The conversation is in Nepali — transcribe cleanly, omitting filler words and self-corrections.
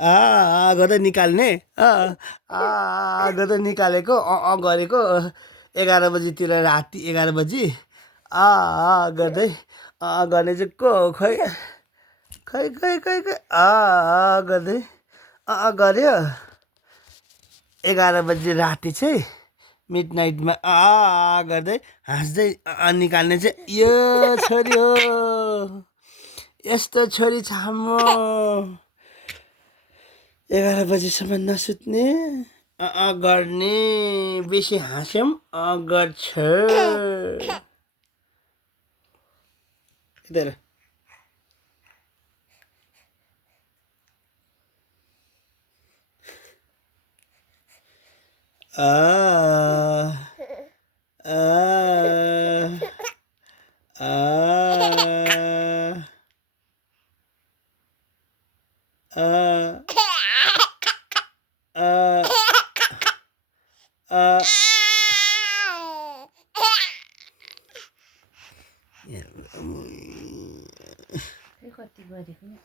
गर्दै निकाल्ने गर्दै निकालेको गरेको 11 बजीतिर राति 11 बजी गर्दै गर्ने चाहिँ को हो खै खै खै खै खै गर्दै गऱ्यो 11 बजी राति चाहिँ मिड नाइटमा गर्दै हाँस्दै निकाल्ने चाहिँ यो छोरी हो। यस्तो छोरी छ म। 11 बजीसम्म नसुत्ने गर्ने बेसी हाँस्यौँ गर्छ। यता हेर। कति गरेको नि